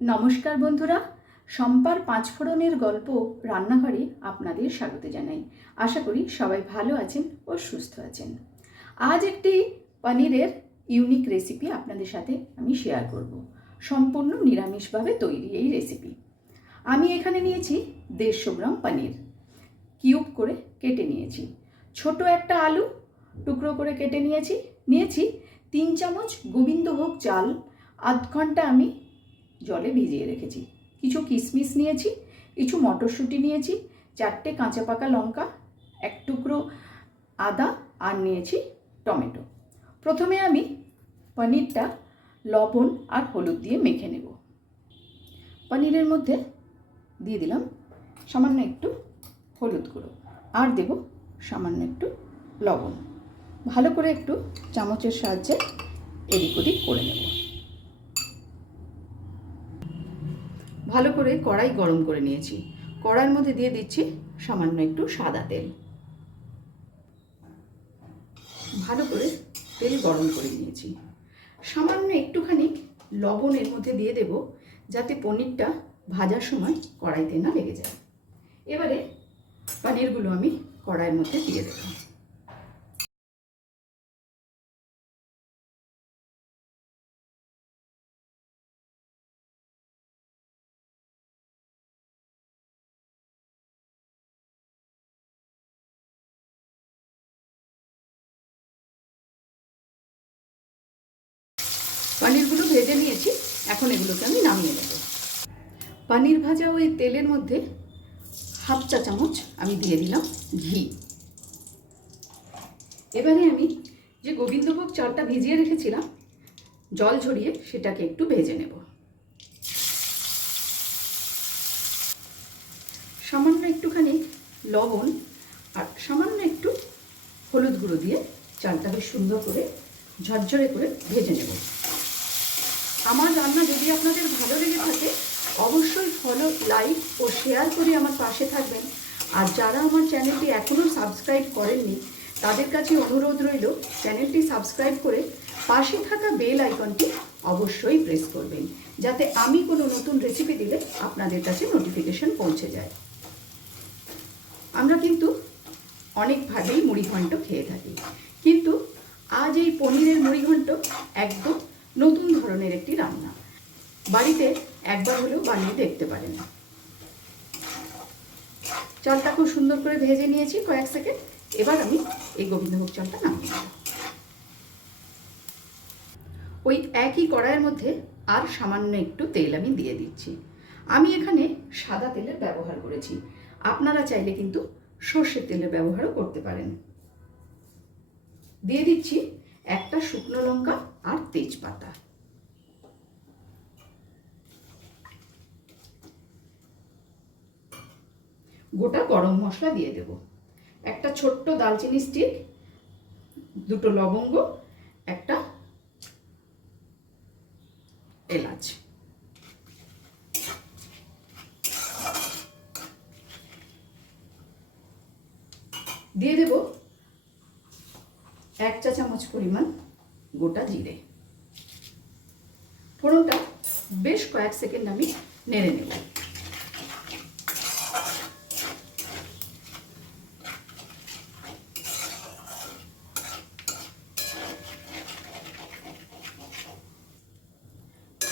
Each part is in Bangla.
নমস্কার বন্ধুরা, সম্পার পাঁচফোড়নের গল্প রান্নাঘরে আপনাদের স্বাগত জানাই। আশা করি সবাই ভালো আছেন ও সুস্থ আছেন। আজ একটি পনিরের ইউনিক রেসিপি আপনাদের সাথে আমি শেয়ার করব। সম্পূর্ণ নিরামিষভাবে তৈরি এই রেসিপি আমি এখানে নিয়েছি দেড়শো গ্রাম পনির। কিউব করে কেটে নিয়েছি। ছোট একটা আলু টুকরো করে কেটে নিয়েছি। নিয়েছি তিন চামচ গোবিন্দভোগ চাল। আধ ঘণ্টা আমি জলে ভিজিয়ে রেখেছি। কিছু কিশমিশ নিয়েছি, কিছু মটরশুঁটি নিয়েছি, চারটে কাঁচা পাকা লঙ্কা, এক টুকরো আদা আর নিয়েছি টমেটো। প্রথমে আমি পনিরটা লবণ আর হলুদ দিয়ে মেখে নেব। পনিরের মধ্যে দিয়ে দিলাম সামান্য একটু হলুদ গুঁড়ো আর দেব সামান্য একটু লবণ। ভালো করে একটু চামচের সাহায্যে এদিক ওদিক করে নেব। ভালো করে কড়াই গরম করে নিয়েছি। কড়াইয়ের মধ্যে দিয়ে দিচ্ছি সামান্য একটু সাদা তেল। ভালো করে তেল গরম করে নিয়েছি। সামান্য একটুখানি লবণ এর মধ্যে দিয়ে দেব, যাতে পনিরটা ভাজার সময় কড়াইতে না লেগে যায়। এবারে পনিরগুলো আমি কড়াইয়ের মধ্যে দিয়ে দেব। পনিরগুলো ভেজে নিয়েছি, এখন এগুলোকে আমি নামিয়ে নেব। পনির ভাজা ওই তেলের মধ্যে হাফ চা চামচ আমি দিয়ে দিলাম ঘি। এবারে আমি যে গোবিন্দভোগ চালটা ভিজিয়ে রেখেছিলাম, জল ঝরিয়ে সেটাকে একটু ভেজে নেব। সামান্য একটুখানি লবণ আর সামান্য একটু হলুদ গুঁড়ো দিয়ে চালটাকে সুন্দর করে ঝরঝরে করে ভেজে নেব। আমার রান্না যদি আপনাদের ভালো লেগে থাকে, অবশ্যই ফলো লাইক ও শেয়ার করে আমার পাশে থাকবেন। আর যারা আমার চ্যানেলটি এখনও সাবস্ক্রাইব করেননি, তাদের কাছে অনুরোধ রইল চ্যানেলটি সাবস্ক্রাইব করে পাশে থাকা বেল আইকনটি অবশ্যই প্রেস করবেন, যাতে আমি কোনো নতুন রেসিপি দিলে আপনাদের কাছে নোটিফিকেশন পৌঁছে যায়। আমরা কিন্তু অনেকভাবেই মুড়ি ঘন্ট খেয়ে থাকি। কিন্তু আজ এই পনিরের মুড়ি ঘন্ট একদম নতুন ধরনের একটি রান্না। বাড়িতে একবার হলেও বানিয়ে দেখতে পারেন। চালটা খুব সুন্দর করে ভেজে নিয়েছি কয়েক সেকেন্ড। এবার আমি এই গোবিন্দভোগ চালটা নামিয়ে নেব। ওই একই কড়াইয়ের মধ্যে আর সামান্য একটু তেল আমি দিয়ে দিচ্ছি। আমি এখানে সাদা তেলের ব্যবহার করেছি। আপনারা চাইলে কিন্তু সর্ষের তেলের ব্যবহারও করতে পারেন। দিয়ে দিচ্ছি একটা শুকনো লঙ্কা আর তেজপাতা। গোটা গরম মশলা দিয়ে দেব। একটা ছোট্ট দালচিনি স্টিক দুটো লবঙ্গ, একটা এলাচ। দিয়ে দেব এক চা চামচ পরিমাণ গোটা জিরে। ফোড়নটা বেশ কয়েক সেকেন্ড আমি নেড়ে নেব।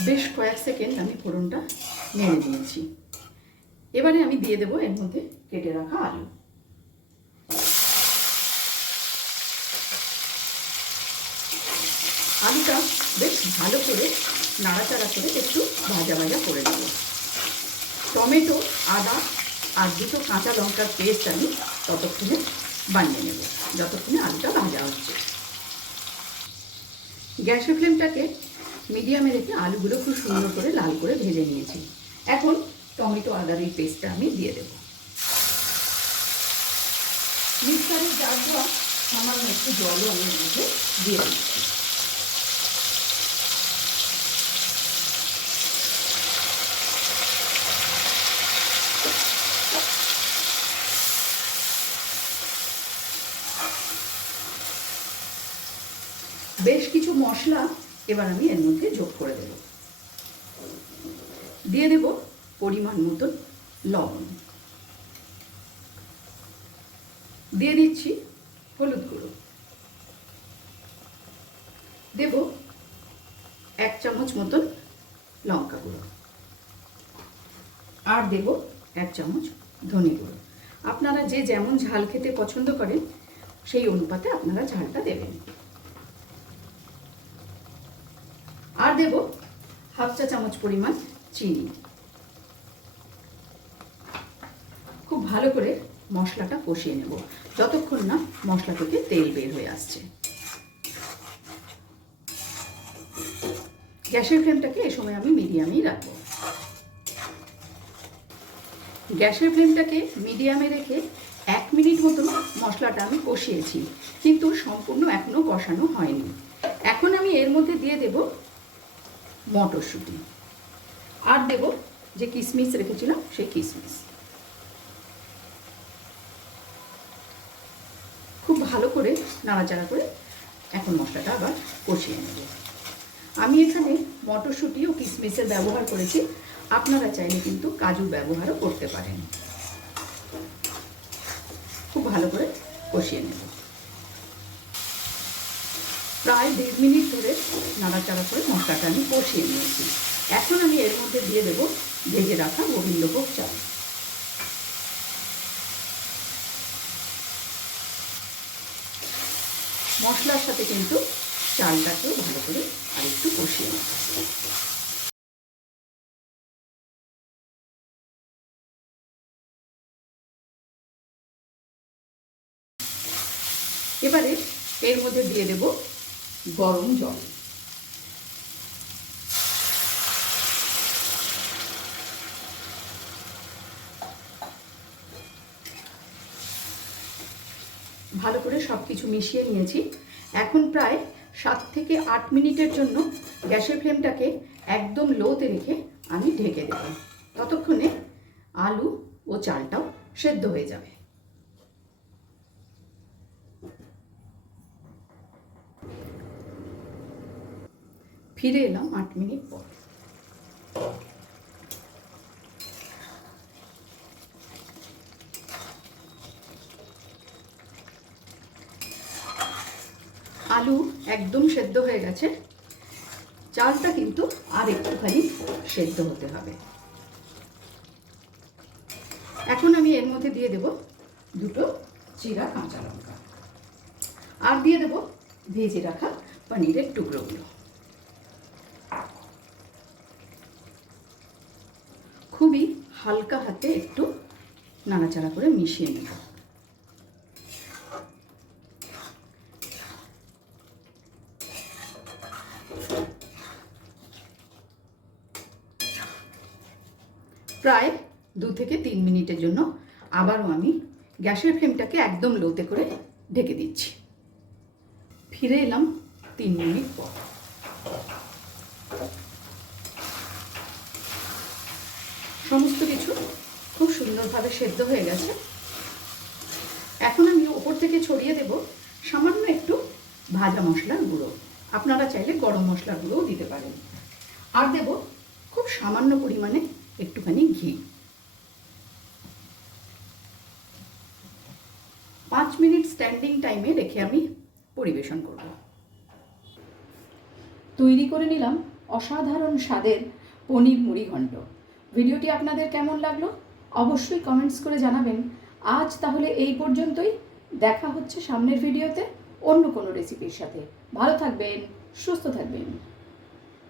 বেশ কয়েক সেকেন্ড আমি ফোড়নটা নেড়ে দিয়েছি। এবারে আমি দিয়ে দেবো এর মধ্যে কেটে রাখা আলু। আলুটা বেশ ভালো করে নাড়াচাড়া করে একটু ভাজা ভাজা করে দেব টমেটো, আদা আর দুটো কাঁচা লঙ্কার পেস্ট আমি ততক্ষণে বানিয়ে নেব, যতক্ষণে আলুটা ভাজা হচ্ছে। গ্যাসের ফ্লেমটাকে মিডিয়ামে রেখে আলুগুলো খুব সুন্দর করে লাল করে ভেজে নিয়েছি। এখন টমেটো, আদার এই পেস্টটা আমি দিয়ে দেব। মিক্সারের জার দেওয়া সামান্য একটু জলও আমি মধ্যে দিয়ে দিচ্ছি। বেশ কিছু মশলা এবার আমি এর মধ্যে যোগ করে দেব। দিয়ে দেব পরিমাণ মতন লবণ। দিয়ে দিচ্ছি হলুদ গুঁড়ো। দেব এক চামচ মতন লঙ্কা গুঁড়ো। আর দেব এক চামচ ধনে গুঁড়ো। আপনারা যে যেমন ঝাল খেতে পছন্দ করেন, সেই অনুপাতে আপনারা ঝালটা দেবেন আর দেব হাফ চা চামচ পরিমাণ চিনি। খুব ভালো করে মশলাটা কষিয়ে নেব, যতক্ষণ না মশলা থেকে তেল বের হয়ে আসছে। গ্যাসের ফ্লেমটাকে এ সময় আমি মিডিয়ামেই রাখব। গ্যাসের ফ্লেমটাকে মিডিয়ামে রেখে এক মিনিট মতন মশলাটা আমি কষিয়েছি, কিন্তু সম্পূর্ণ এখনও কষানো হয়নি। এখন আমি এর মধ্যে দিয়ে দেব মটরশুঁটি। আর দেব যে কিশমিশ রেখেছিলাম, সেই কিশমিশ খুব ভালো করে নাড়াচাড়া করে এখন মশলাটা আবার কষিয়ে নেব। আমি এখানে মটরশুঁটি ও কিশমিশের ব্যবহার করেছি। আপনারা চাইলে কিন্তু কাজু ব্যবহারও করতে পারেন। খুব ভালো করে কষিয়ে নেব। প্রায় দেড় মিনিট ধরে নাড়াচাড়া করে মশলাটা আমি কষিয়ে নিয়েছি। এখন আমি এর মধ্যে দিয়ে দেব ভেজে রাখা গোবিন্দভোগ চাল। মশলার সাথে কিন্তু চালটাকেও ভালো করে আর একটু কষিয়ে নেব এবারে এর মধ্যে দিয়ে দেব গরম জল। ভালো করে সব কিছু মিশিয়ে নিয়েছি। এখন প্রায় সাত থেকে আট মিনিটের জন্য গ্যাসের ফ্লেমটাকে একদম লোতে রেখে আমি ঢেকে দেব। ততক্ষণে আলু ও চালটাও সেদ্ধ হয়ে যাবে। ফিরে এলাম আট মিনিট পর। আলু একদম সেদ্ধ হয়ে গেছে। চালটা কিন্তু আর একটুখানি সেদ্ধ হতে হবে। এখন আমি এর মধ্যে দিয়ে দেব দুটো চিরা কাঁচা লঙ্কা। আর দিয়ে দেব ভেজে রাখা পনিরের টুকরোগুলো। হালকা হাতে একটু নাড়াচাড়া করে মিশিয়ে নেব প্রায় দু থেকে তিন মিনিটের জন্য আবারও আমি গ্যাসের ফ্লেমটাকে একদম লোতে করে ঢেকে দিচ্ছি। ফিরে এলাম তিন মিনিট পর। সমস্ত কিছু খুব সুন্দরভাবে সেদ্ধ হয়ে গেছে। এখন আমি ওপর থেকে ছড়িয়ে দেব সামান্য একটু ভাজা মশলার গুঁড়ো। আপনারা চাইলে গরম মশলার গুঁড়োও দিতে পারেন। আর দেব খুব সামান্য পরিমাণে একটুখানি ঘি। পাঁচ মিনিট স্ট্যান্ডিং টাইমে রেখে আমি পরিবেশন করব। তৈরি করে নিলাম অসাধারণ স্বাদের পনির মুড়ি ঘণ্ট ভিডিওটি আপনাদের কেমন লাগল? অবশ্যই কমেন্টস করে জানাবেন। আজ তাহলে এই পর্যন্তই। দেখা হচ্ছে সামনের ভিডিওতে অন্য কোনো রেসিপির সাথে। ভালো থাকবেন, সুস্থ থাকবেন।